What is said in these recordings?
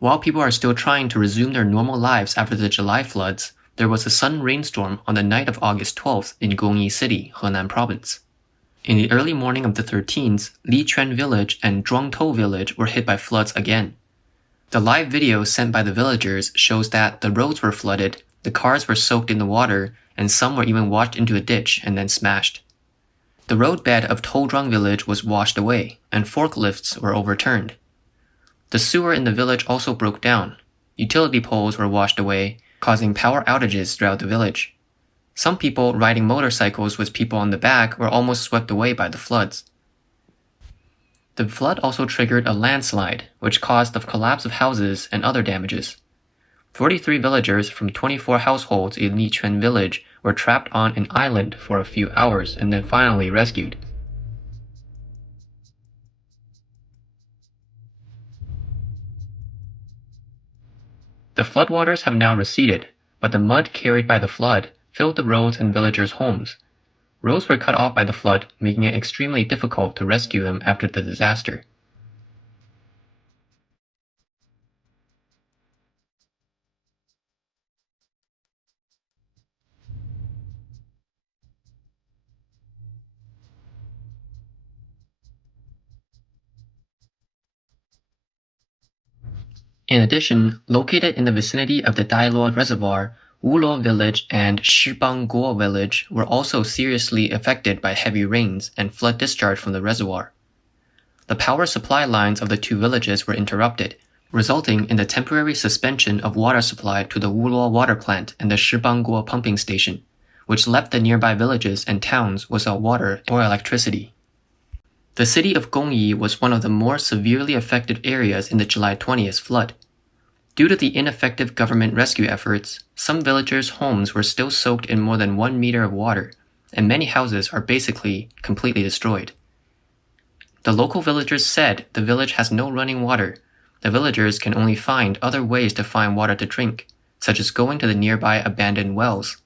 While people are still trying to resume their normal lives after the July floods, there was a sudden rainstorm on the night of August 12th in Gongyi City, Henan Province. In the early morning of the 13th, Liquan Village and Zhuangtou Village were hit by floods again. The live video sent by the villagers shows that the roads were flooded, the cars were soaked in the water, and some were even washed into a ditch and then smashed. The roadbed of Touzhuang Village was washed away, and forklifts were overturned. The sewer in the village also broke down. Utility poles were washed away, causing power outages throughout the village. Some people riding motorcycles with people on the back were almost swept away by the floods. The flood also triggered a landslide, which caused the collapse of houses and other damages. 43 villagers from 24 households in Liquan village were trapped on an island for a few hours and then finally rescued. The floodwaters have now receded, but the mud carried by the flood filled the roads and villagers' homes. Roads were cut off by the flood, making it extremely difficult to rescue them after the disaster. In addition, located in the vicinity of the Dailuo Reservoir, Wuluo Village and Shibangguo Village were also seriously affected by heavy rains and flood discharge from the reservoir. The power supply lines of the two villages were interrupted, resulting in the temporary suspension of water supply to the Wuluo water plant and the Shibangguo pumping station, which left the nearby villages and towns without water or electricity. The city of Gongyi was one of the more severely affected areas in the July 20th flood. Due to the ineffective government rescue efforts, some villagers' homes were still soaked in more than 1 meter of water, and many houses are basically completely destroyed. The local villagers said the village has no running water. The villagers can only find other ways to find water to drink, such as going to the nearby abandoned wells.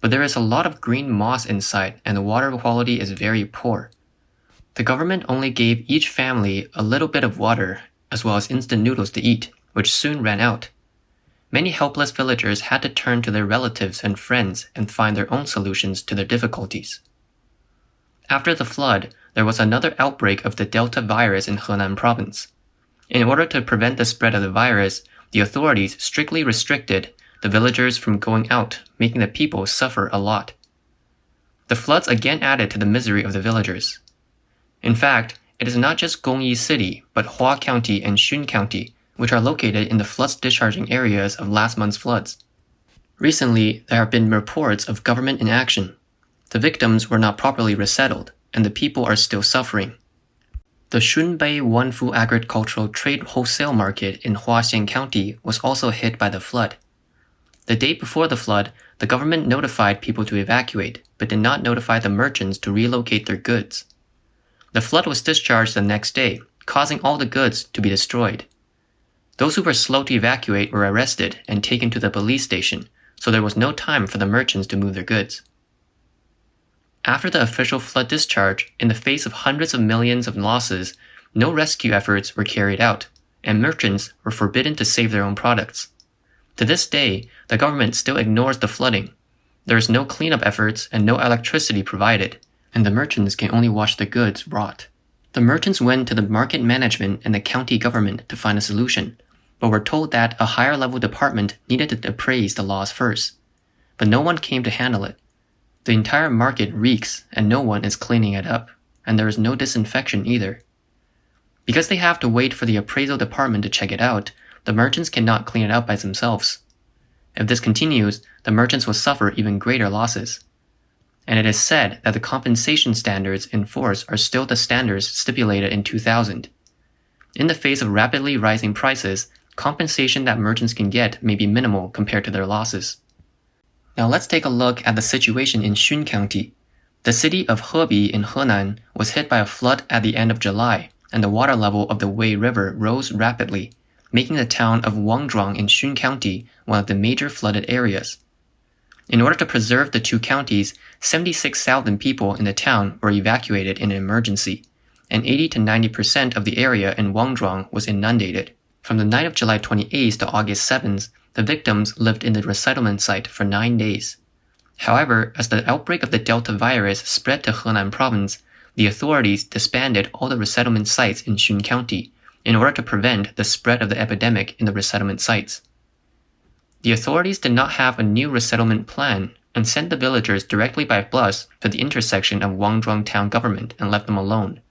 But there is a lot of green moss in sight, and the water quality is very poor. The government only gave each family a little bit of water, as well as instant noodles to eat, which soon ran out. Many helpless villagers had to turn to their relatives and friends and find their own solutions to their difficulties. After the flood, there was another outbreak of the Delta virus in Henan Province. In order to prevent the spread of the virus, the authorities strictly restricted the villagers from going out, making the people suffer a lot. The floods again added to the misery of the villagers. In fact, it is not just Gongyi City, but Hua County and Xun County, which are located in the floods discharging areas of last month's floods. Recently, there have been reports of government inaction. The victims were not properly resettled, and the people are still suffering. The Hubei Wanfu Agricultural Trade Wholesale Market in Huaxian County was also hit by the flood. The day before the flood, the government notified people to evacuate, but did not notify the merchants to relocate their goods. The flood was discharged the next day, causing all the goods to be destroyed. Those who were slow to evacuate were arrested and taken to the police station, so there was no time for the merchants to move their goods. After the official flood discharge, in the face of hundreds of millions of losses, no rescue efforts were carried out, and merchants were forbidden to save their own products. To this day, the government still ignores the flooding. There is no cleanup efforts and no electricity provided, and the merchants can only watch the goods rot. The merchants went to the market management and the county government to find a solution, but were told that a higher level department needed to appraise the loss first. But no one came to handle it. The entire market reeks and no one is cleaning it up, and there is no disinfection either. Because they have to wait for the appraisal department to check it out, the merchants cannot clean it up by themselves. If this continues, the merchants will suffer even greater losses. And it is said that the compensation standards in force are still the standards stipulated in 2000. In the face of rapidly rising prices, compensation that merchants can get may be minimal compared to their losses. Now let's take a look at the situation in Xun County. The city of Hebei in Henan was hit by a flood at the end of July, and the water level of the Wei River rose rapidly, making the town of Wangzhuang in Xun County one of the major flooded areas. In order to preserve the two counties, 76,000 people in the town were evacuated in an emergency, and 80 to 90% of the area in Wangzhuang was inundated. From the night of July 28th to August 7th, the victims lived in the resettlement site for 9 days. However, as the outbreak of the Delta virus spread to Henan Province, the authorities disbanded all the resettlement sites in Xun County in order to prevent the spread of the epidemic in the resettlement sites. The authorities did not have a new resettlement plan and sent the villagers directly by bus to the intersection of Wangzhuang town government and left them alone.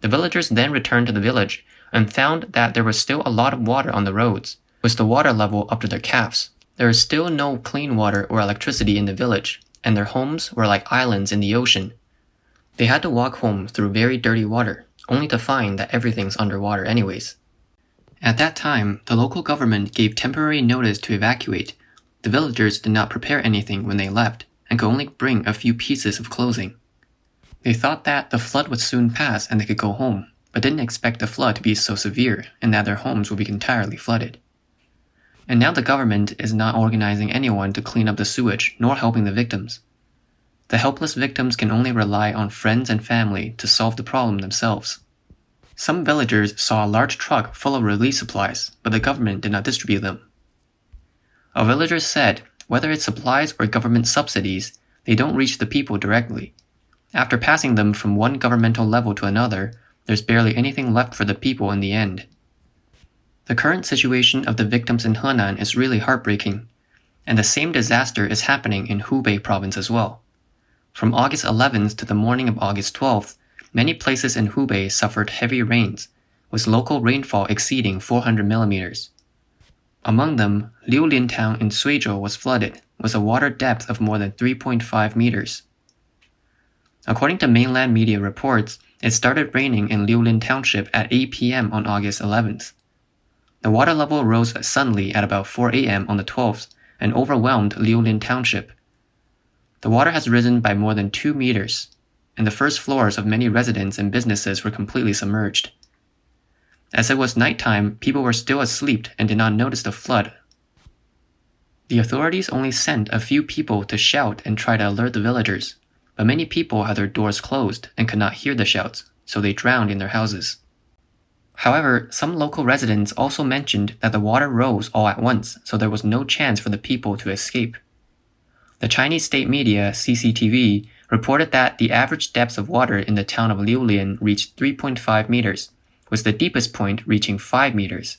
The villagers then returned to the village and found that there was still a lot of water on the roads, with the water level up to their calves. There is still no clean water or electricity in the village, and their homes were like islands in the ocean. They had to walk home through very dirty water, only to find that everything's underwater anyways. At that time, the local government gave temporary notice to evacuate. The villagers did not prepare anything when they left, and could only bring a few pieces of clothing. They thought that the flood would soon pass and they could go home, but didn't expect the flood to be so severe and that their homes would be entirely flooded. And now the government is not organizing anyone to clean up the sewage nor helping the victims. The helpless victims can only rely on friends and family to solve the problem themselves. Some villagers saw a large truck full of relief supplies, but the government did not distribute them. A villager said, whether it's supplies or government subsidies, they don't reach the people directly. After passing them from one governmental level to another, there's barely anything left for the people in the end. The current situation of the victims in Henan is really heartbreaking, and the same disaster is happening in Hubei province as well. From August 11th to the morning of August 12th, many places in Hubei suffered heavy rains, with local rainfall exceeding 400 millimeters. Among them, Liulin town in Zhuangtou was flooded, with a water depth of more than 3.5 meters. According to mainland media reports, it started raining in Liulin township at 8 p.m. on August 11th. The water level rose suddenly at about 4 a.m. on the 12th and overwhelmed Liulin township. The water has risen by more than 2 meters, and the first floors of many residents and businesses were completely submerged. As it was nighttime, people were still asleep and did not notice the flood. The authorities only sent a few people to shout and try to alert the villagers, but many people had their doors closed and could not hear the shouts, so they drowned in their houses. However, some local residents also mentioned that the water rose all at once, so there was no chance for the people to escape. The Chinese state media, CCTV, reported that the average depth of water in the town of Liulin reached 3.5 meters, with the deepest point reaching 5 meters.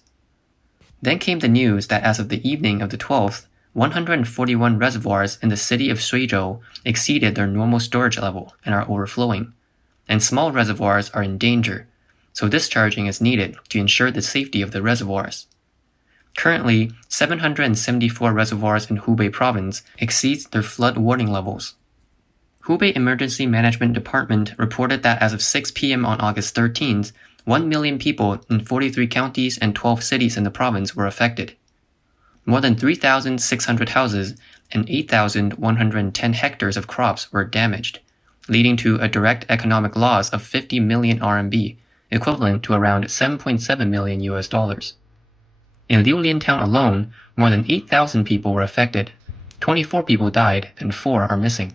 Then came the news that as of the evening of the 12th, 141 reservoirs in the city of Zhuangtou exceeded their normal storage level and are overflowing, and small reservoirs are in danger, so discharging is needed to ensure the safety of the reservoirs. Currently, 774 reservoirs in Hubei province exceeds their flood warning levels. Hubei Emergency Management Department reported that as of 6 p.m. on August 13th, 1 million people in 43 counties and 12 cities in the province were affected. More than 3,600 houses and 8,110 hectares of crops were damaged, leading to a direct economic loss of 50 million RMB, equivalent to around $7.7 million US. In Liulin town alone, more than 8,000 people were affected, 24 people died, and 4 are missing.